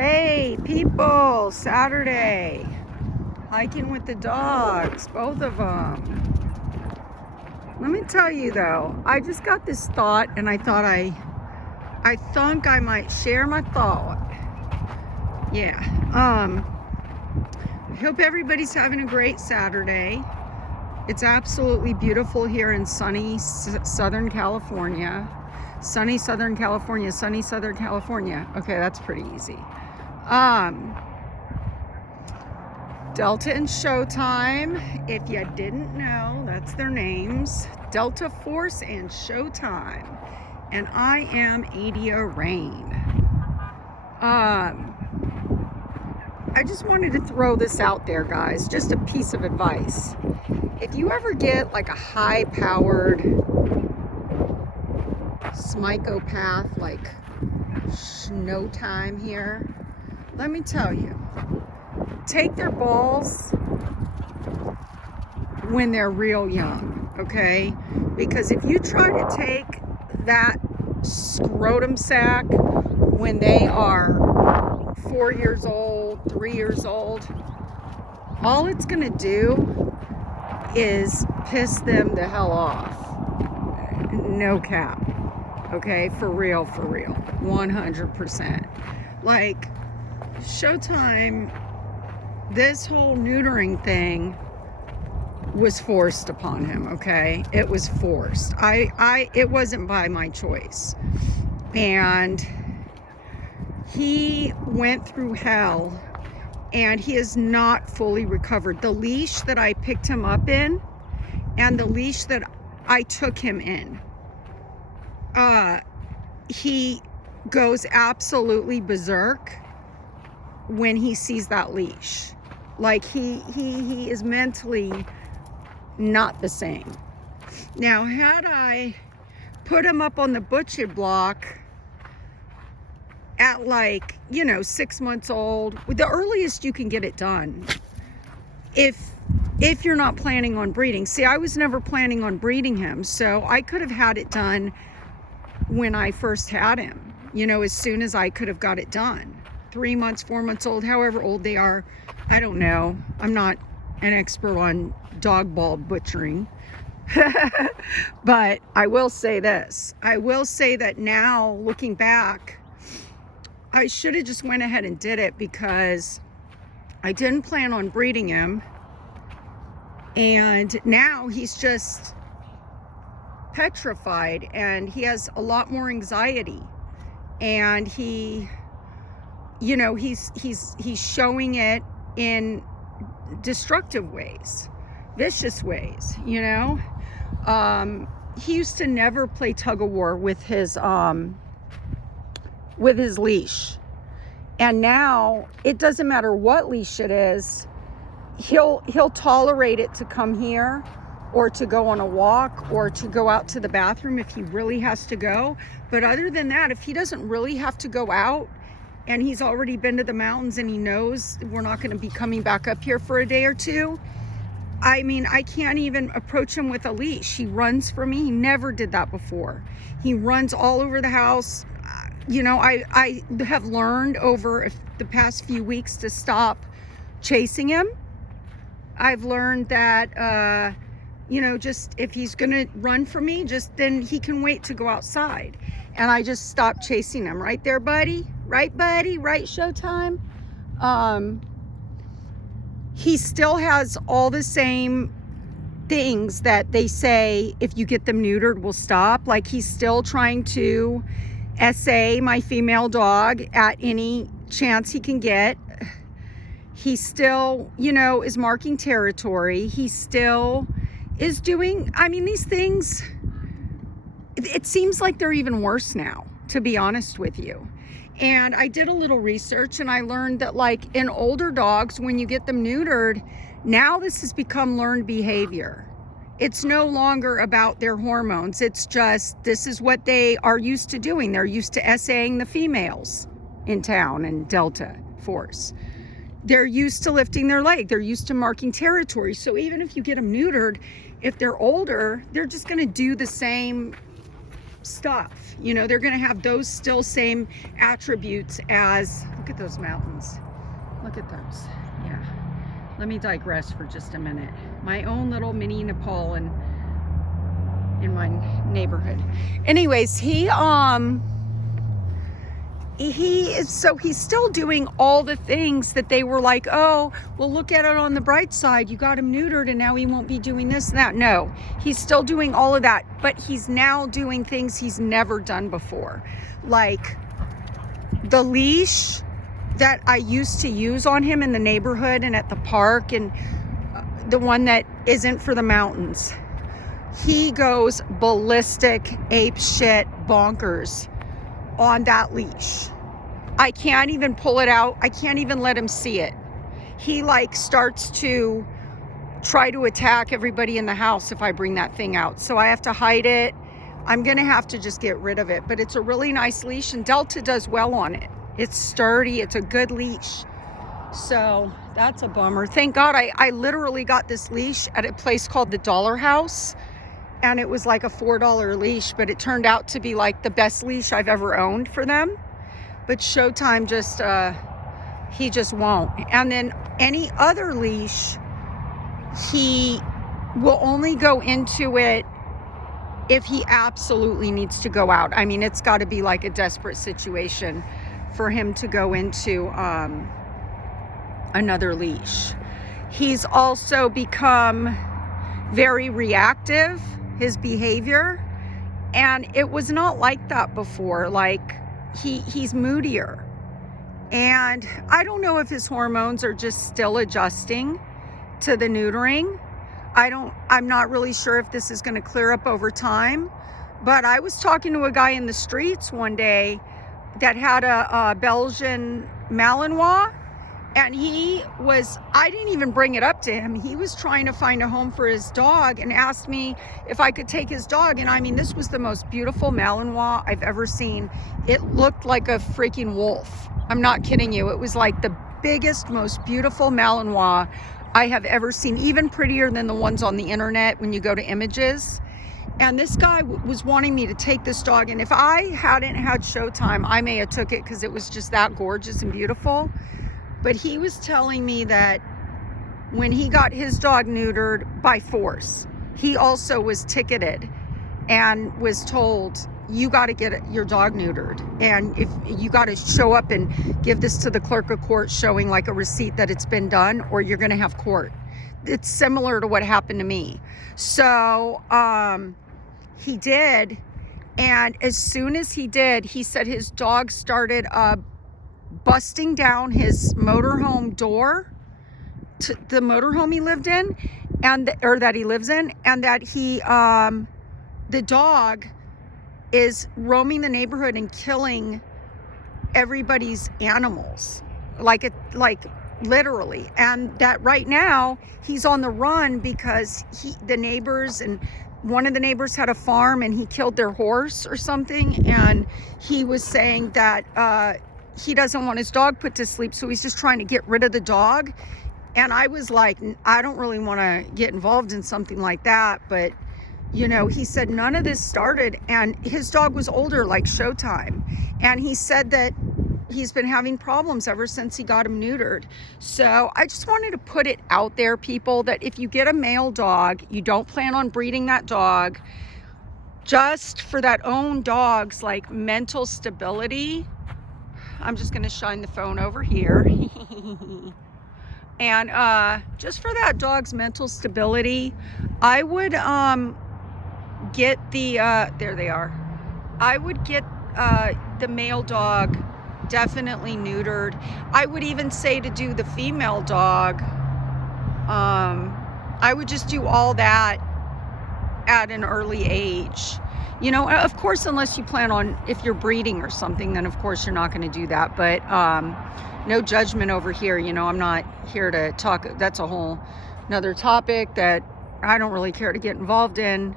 Hey people, Saturday, hiking with the dogs, both of them. Let me tell you though, I just got this thought and I thought I think I might share my thought. Yeah, I hope everybody's having a great Saturday. It's absolutely beautiful here in sunny Southern California. Sunny Southern California, sunny Southern California. Okay, that's pretty easy. Delta and Showtime, if you didn't know, that's their names. Delta Force and Showtime. And I am Ayy-Dee-uh Rain. I just wanted to throw this out there, guys. Just a piece of advice. If you ever get like a high-powered smycopath like Showtime here, let me tell you, take their balls when they're real young, okay? Because if you try to take that scrotum sack when they are 4 years old, 3 years old, all it's gonna do is piss them the hell off. No cap, okay? For real, 100%. Like, Showtime, this whole neutering thing was forced upon him, okay? It was forced. It wasn't by my choice. And he went through hell and he is not fully recovered. The leash that I picked him up in and the leash that I took him in, he goes absolutely berserk when he sees that leash. Like he is mentally not the same. Now, had I put him up on the butcher block at 6 months old, the earliest you can get it done, if you're not planning on breeding. See, I was never planning on breeding him, so I could have had it done when I first had him, as soon as I could have got it done. 3 months, 4 months old, however old they are, I don't know. I'm not an expert on dog ball butchering. But I will say this. I will say that now, looking back, I should have just went ahead and did it because I didn't plan on breeding him. And now he's just petrified and he has a lot more anxiety. And he's showing it in destructive ways, vicious ways. He used to never play tug of war with his leash, and now it doesn't matter what leash it is, he'll tolerate it to come here or to go on a walk or to go out to the bathroom if he really has to go. But other than that, if he doesn't really have to go out and he's already been to the mountains and he knows we're not going to be coming back up here for a day or two, I mean, I can't even approach him with a leash. He runs for me. He never did that before. He runs all over the house. I have learned over the past few weeks to stop chasing him. I've learned that, just if he's going to run from me, then he can wait to go outside. And I just stopped chasing him. Right there, buddy? Right, buddy? Right, Showtime? He still has all the same things that they say if you get them neutered will stop. Like, he's still trying to SA my female dog at any chance he can get. He still, is marking territory. He still is doing, these things, it seems like they're even worse now, to be honest with you. And I did a little research and I learned that, like, in older dogs, when you get them neutered, now this has become learned behavior. It's no longer about their hormones. It's just, this is what they are used to doing. They're used to SAing the females in town and Delta Force. They're used to lifting their leg. They're used to marking territory. So even if you get them neutered, if they're older, they're just going to do the same stuff. You know, they're going to have those still same attributes as, look at those mountains. Look at those. Yeah. Let me digress for just a minute. My own little mini Nepal in my neighborhood. Anyways, he's still doing all the things that they were like, oh, well, look at it on the bright side. You got him neutered and now he won't be doing this and that. No, he's still doing all of that, but he's now doing things he's never done before. Like the leash that I used to use on him in the neighborhood and at the park, and the one that isn't for the mountains. He goes ballistic, ape shit, bonkers on that leash. I can't even pull it out. I can't even let him see it. He like starts to try to attack everybody in the house if I bring that thing out. So I have to hide it. I'm gonna have to just get rid of it, but it's a really nice leash and Delta does well on it. It's sturdy, it's a good leash. So that's a bummer. Thank God I literally got this leash at a place called the Dollar House, and it was like a $4 leash, but it turned out to be like the best leash I've ever owned for them. But Showtime just, he just won't. And then any other leash, he will only go into it if he absolutely needs to go out. I mean, it's got to be like a desperate situation for him to go into another leash. He's also become very reactive, his behavior, and it was not like that before. Like he's moodier, and I don't know if his hormones are just still adjusting to the neutering. I'm not really sure if this is going to clear up over time, but I was talking to a guy in the streets one day that had a Belgian Malinois, and I didn't even bring it up to him. He was trying to find a home for his dog and asked me if I could take his dog. And I mean, this was the most beautiful Malinois I've ever seen. It looked like a freaking wolf. I'm not kidding you. It was like the biggest, most beautiful Malinois I have ever seen, even prettier than the ones on the internet when you go to images. And this guy was wanting me to take this dog, and if I hadn't had Showtime, I may have took it because it was just that gorgeous and beautiful. But he was telling me that when he got his dog neutered by force, he also was ticketed and was told, you got to get your dog neutered, and if you got to show up and give this to the clerk of court showing like a receipt that it's been done, or you're going to have court. It's similar to what happened to me. So he did, and as soon as he did, he said his dog started busting down his motorhome door, to the motorhome he lived in, or that he lives in, and that the dog is roaming the neighborhood and killing everybody's animals, like literally. And that right now he's on the run because the neighbors, and one of the neighbors had a farm and he killed their horse or something, and he was saying that he doesn't want his dog put to sleep, so he's just trying to get rid of the dog. And I was like, I don't really want to get involved in something like that, but you know, he said none of this started, and his dog was older, like Showtime, and he said that he's been having problems ever since he got him neutered. So I just wanted to put it out there, people, that if you get a male dog, you don't plan on breeding that dog, just for that own dog's like mental stability. I'm just going to shine the phone over here. And just for that dog's mental stability, I would get the there they are. I would get the male dog definitely neutered. I would even say to do the female dog. I would just do all that at an early age. You know, of course, unless you plan on, if you're breeding or something, then of course you're not going to do that. But no judgment over here. You know, I'm not here to talk. That's a whole another topic that I don't really care to get involved in.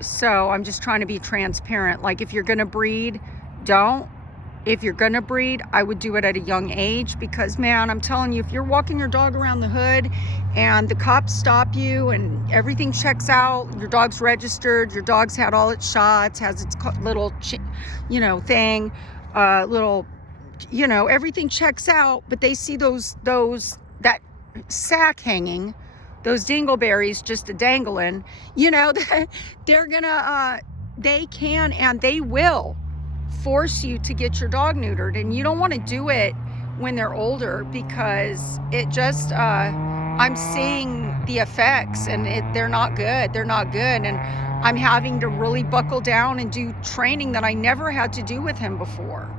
So I'm just trying to be transparent. Like, if you're going to breed, don't. if you're gonna breed, I would do it at a young age, because man, I'm telling you, if you're walking your dog around the hood and the cops stop you and everything checks out, your dog's registered, your dog's had all its shots, has its little, thing, little, everything checks out, but they see that sack hanging, those dingleberries just a dangling, they're gonna, they can and they will force you to get your dog neutered, and you don't want to do it when they're older, because it just I'm seeing the effects, and they're not good, and I'm having to really buckle down and do training that I never had to do with him before.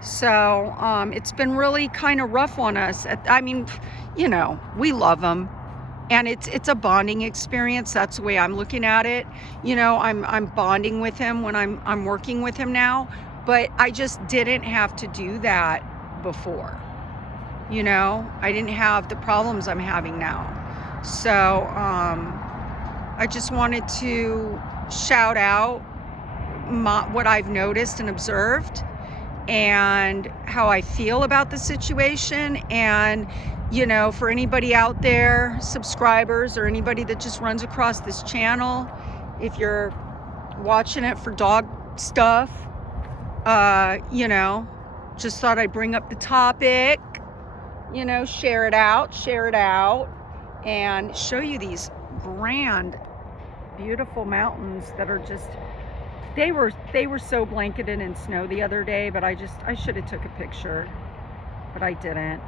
So it's been really kind of rough on us. We love him, and it's a bonding experience. That's the way I'm looking at it. I'm bonding with him when I'm working with him now, but I just didn't have to do that before. I didn't have the problems I'm having now. So I just wanted to shout out what I've noticed and observed, and how I feel about the situation. And for anybody out there, subscribers, or anybody that just runs across this channel, if you're watching it for dog stuff, just thought I'd bring up the topic, share it out, and show you these grand, beautiful mountains that are just, they were so blanketed in snow the other day, but I should have took a picture, but I didn't,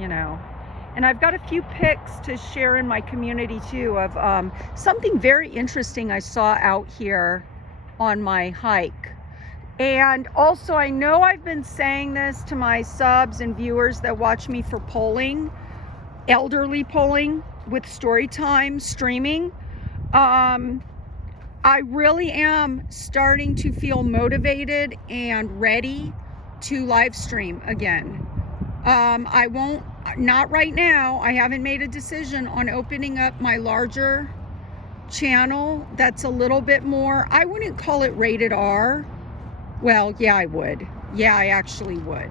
And I've got a few pics to share in my community too of something very interesting I saw out here on my hike. And also, I know I've been saying this to my subs and viewers that watch me for polling, elderly polling with Storytime streaming. I really am starting to feel motivated and ready to live stream again. I won't, not right now. I haven't made a decision on opening up my larger channel that's a little bit more, I wouldn't call it rated R. Well, yeah, I would. Yeah, I actually would.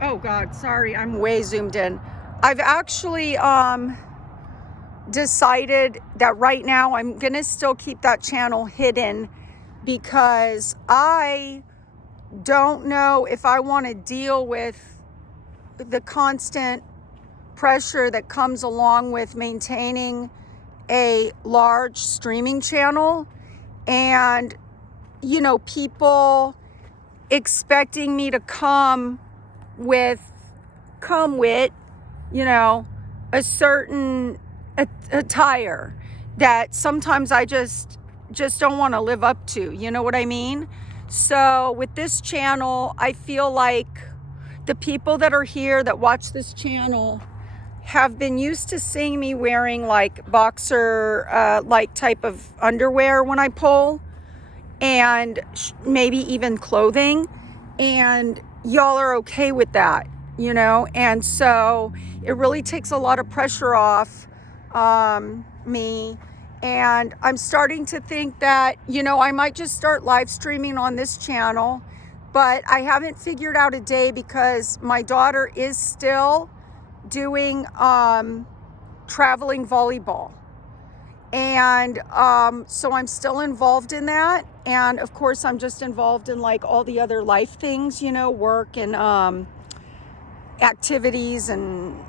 Oh God, sorry, I'm way zoomed in. I've actually decided that right now I'm gonna still keep that channel hidden, because I don't know if I want to deal with the constant pressure that comes along with maintaining a large streaming channel, and people expecting me to come with a certain attire that sometimes I just don't want to live up to, you know what I mean? So with this channel, I feel like the people that are here that watch this channel have been used to seeing me wearing like boxer like type of underwear when I pull, and maybe even clothing, and y'all are okay with that, and so it really takes a lot of pressure off me. And I'm starting to think that I might just start live streaming on this channel, but I haven't figured out a day, because my daughter is still doing traveling volleyball, and so I'm still involved in that. And of course I'm just involved in like all the other life things, work and activities and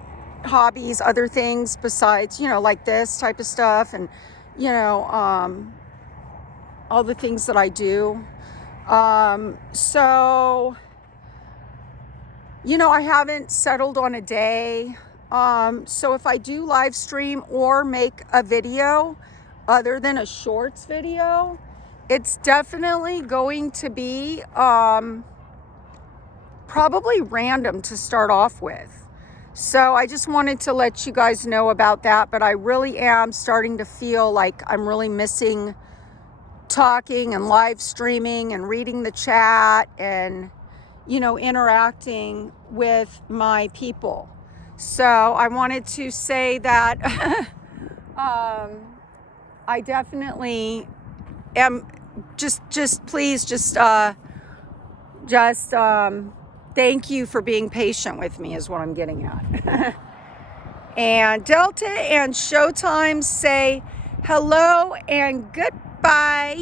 hobbies, other things besides like this type of stuff, and all the things that I do. So I haven't settled on a day. So if I do live stream or make a video other than a shorts video, it's definitely going to be probably random to start off with. So I just wanted to let you guys know about that, but I really am starting to feel like I'm really missing talking and live streaming and reading the chat and interacting with my people. So I wanted to say that I definitely am please, thank you for being patient with me is what I'm getting at. And Delta and Showtime say hello and goodbye.